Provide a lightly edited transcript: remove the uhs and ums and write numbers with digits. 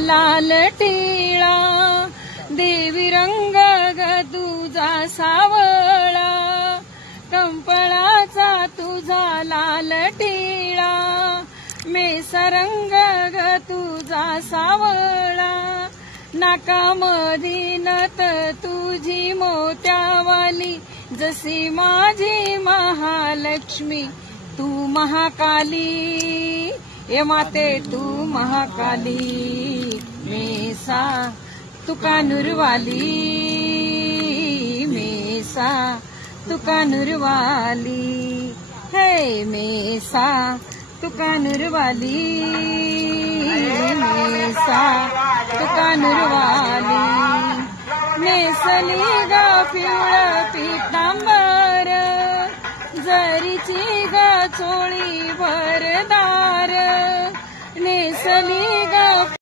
लाल टिळा, देवी रंग ग तुझा सावळा, कंपळाचा तुझा लाल टिळा, मेसरंग ग तुझा सावळा, नाकामधी नथ तुझी मोत्यावाली, जशी माझी महालक्ष्मी तू महाकाली, ये माते तू महाकाली, मेसा तू कानूरवाली, मेसा तू कानूरवाली, हे मेसा तू कानूरवाली, मेसा तू कानूरवाली, नेसली ग पिवळ पितांबर, जरीची ग चोळी भरदार, नेसली